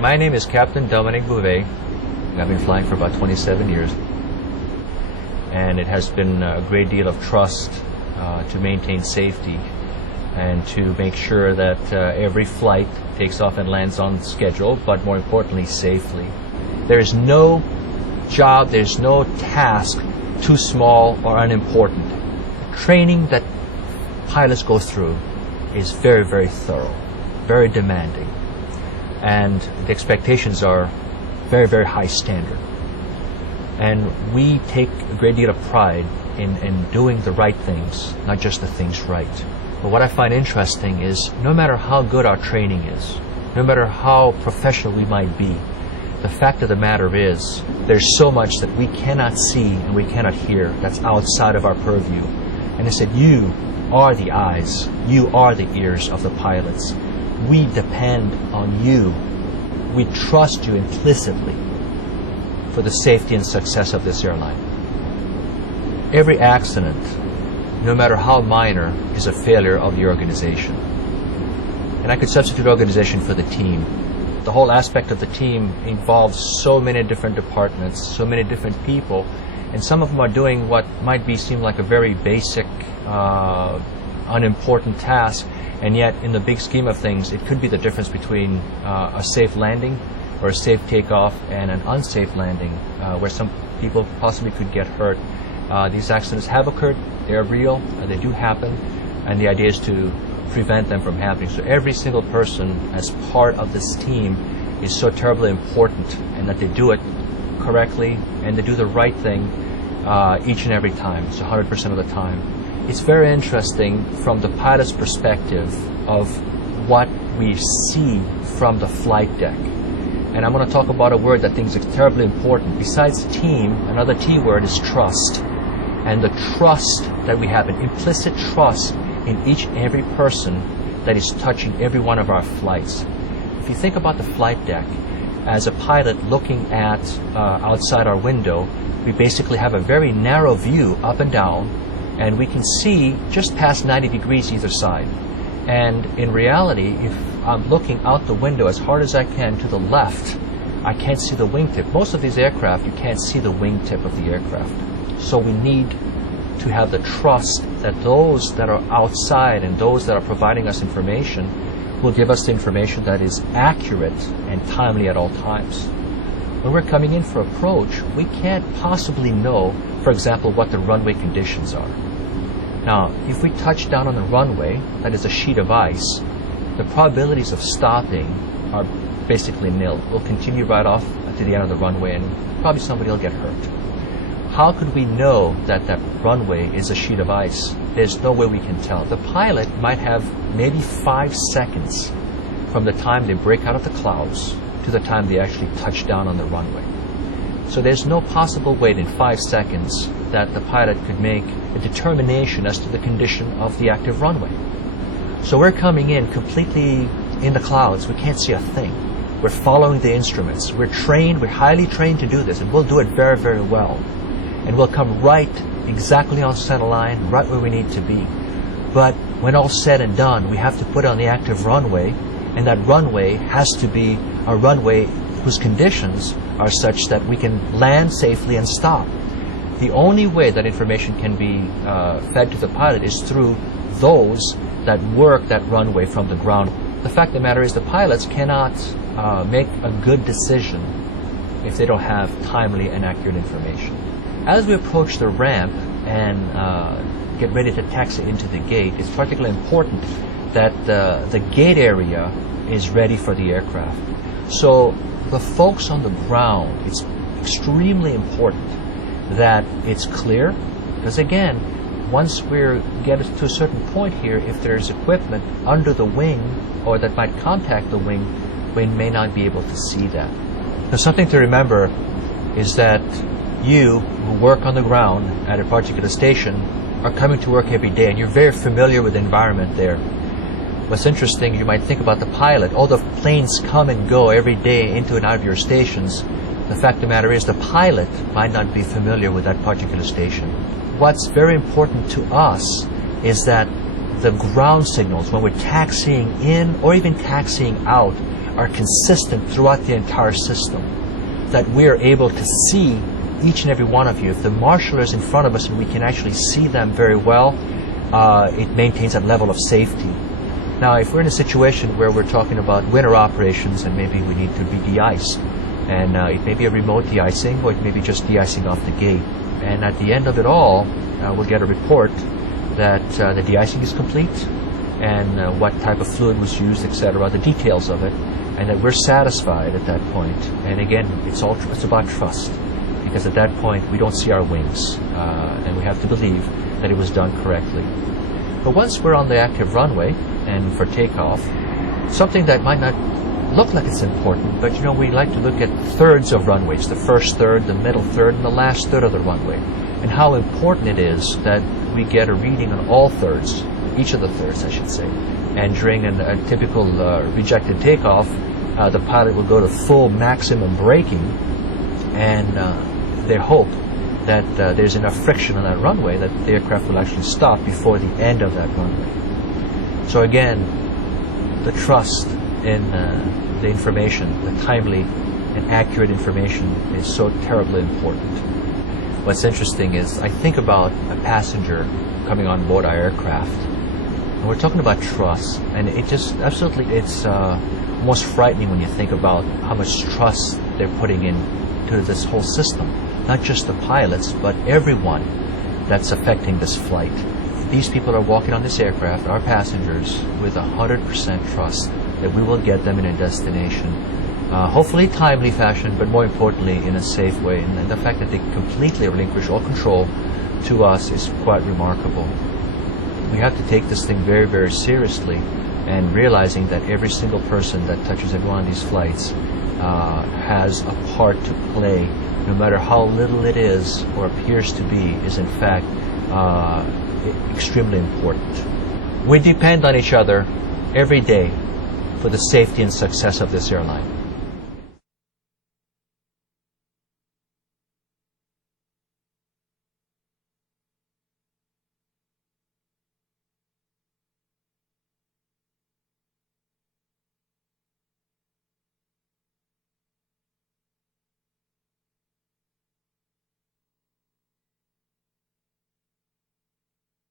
My name is Captain Dominic Bouvet. I've been flying for about 27 years. And it has been a great deal of trust to maintain safety and to make sure that every flight takes off and lands on schedule, but more importantly, safely. There is no job, there's no task too small or unimportant. Training that pilots go through is very, very thorough, very demanding. And the expectations are very, very high standard. And we take a great deal of pride in doing the right things, not just the things right. But what I find interesting is no matter how good our training is, no matter how professional we might be, the fact of the matter is there's so much that we cannot see and we cannot hear that's outside of our purview. And I said, you are the eyes, you are the ears of the pilots. We depend on you. We trust you implicitly for the safety and success of this airline. Every accident, no matter how minor, is a failure of the organization. And I could substitute organization for the team. The whole aspect of the team involves so many different departments, so many different people, and some of them are doing what might seem like a very basic, unimportant task, and yet in the big scheme of things, it could be the difference between a safe landing or a safe takeoff and an unsafe landing, where some people possibly could get hurt. These accidents have occurred, they're real, they do happen, and the idea is to prevent them from happening. So every single person as part of this team is so terribly important, and that they do it correctly and they do the right thing each and every time, so 100% of the time. It's very interesting from the pilot's perspective of what we see from the flight deck. And I'm going to talk about a word that I think is terribly important. Besides team, another T word is trust. And the trust that we have, an implicit trust in each and every person that is touching every one of our flights. If you think about the flight deck, as a pilot looking at outside our window, we basically have a very narrow view up and down, and we can see just past 90 degrees either side. And in reality, if I'm looking out the window as hard as I can to the left, I can't see the wingtip. Most of these aircraft, you can't see the wingtip of the aircraft. So we need to have the trust that those that are outside and those that are providing us information will give us the information that is accurate and timely at all times. When we're coming in for approach, we can't possibly know, for example, what the runway conditions are. Now, if we touch down on the runway, that is a sheet of ice, the probabilities of stopping are basically nil. We'll continue right off to the end of the runway and probably somebody will get hurt. How could we know that that runway is a sheet of ice? There's no way we can tell. The pilot might have maybe 5 seconds from the time they break out of the clouds to the time they actually touch down on the runway. So there's no possible way in 5 seconds that the pilot could make a determination as to the condition of the active runway. So we're coming in completely in the clouds. We can't see a thing. We're following the instruments. We're trained, we're highly trained to do this, and we'll do it very, very well. And we'll come right exactly on center line, right where we need to be. But when all's said and done, we have to put on the active runway, and that runway has to be a runway whose conditions are such that we can land safely and stop. The only way that information can be fed to the pilot is through those that work that runway from the ground. The fact of the matter is the pilots cannot make a good decision if they don't have timely and accurate information. As we approach the ramp and get ready to taxi into the gate, it's particularly important that the gate area is ready for the aircraft. So the folks on the ground, it's extremely important that it's clear, because again, once we get to a certain point here, if there's equipment under the wing or that might contact the wing, we may not be able to see that. Now, something to remember is that you who work on the ground at a particular station are coming to work every day, and you're very familiar with the environment there. What's interesting, you might think about the pilot. All the planes come and go every day into and out of your stations. The fact of the matter is the pilot might not be familiar with that particular station. What's very important to us is that the ground signals, when we're taxiing in or even taxiing out, are consistent throughout the entire system, that we are able to see each and every one of you. If the marshal is in front of us and we can actually see them very well, it maintains that level of safety. Now, if we're in a situation where we're talking about winter operations and maybe we need to be de-iced, and it may be a remote de-icing or it may be just de-icing off the gate, and at the end of it all, we'll get a report that the de-icing is complete and what type of fluid was used, etc., the details of it, and that we're satisfied at that point. And again, it's about trust, because at that point we don't see our wings, and we have to believe that it was done correctly. But once we're on the active runway and for takeoff, something that might not look like it's important, but we like to look at thirds of runways, the first third, the middle third, and the last third of the runway, and how important it is that we get a reading on all thirds, each of the thirds I should say. And during a typical rejected takeoff, the pilot will go to full maximum braking, and they hope that there's enough friction on that runway that the aircraft will actually stop before the end of that runway. So again, the trust in the information, the timely and accurate information is so terribly important. What's interesting is I think about a passenger coming on board our aircraft, and we're talking about trust, and it just absolutely, it's almost frightening when you think about how much trust they're putting into this whole system. Not just the pilots, but everyone that's affecting this flight. These people are walking on this aircraft, our passengers, with 100% trust that we will get them in a destination. Hopefully timely fashion, but more importantly in a safe way. And the fact that they completely relinquish all control to us is quite remarkable. We have to take this thing very, very seriously, and realizing that every single person that touches every one of these flights has a part to play, no matter how little it is or appears to be, is in fact extremely important. We depend on each other every day for the safety and success of this airline.